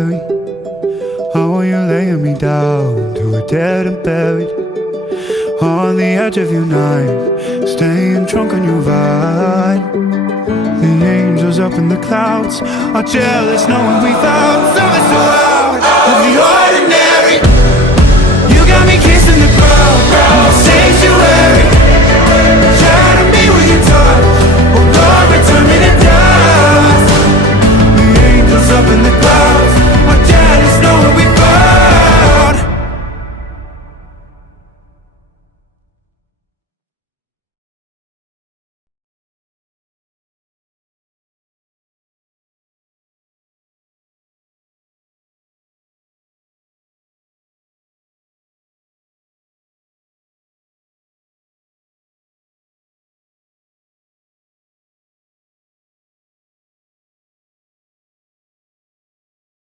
How are you laying me down to a dead and buried on the edge of your night, staying drunk on your vine. The angels up in the clouds are jealous knowing we found something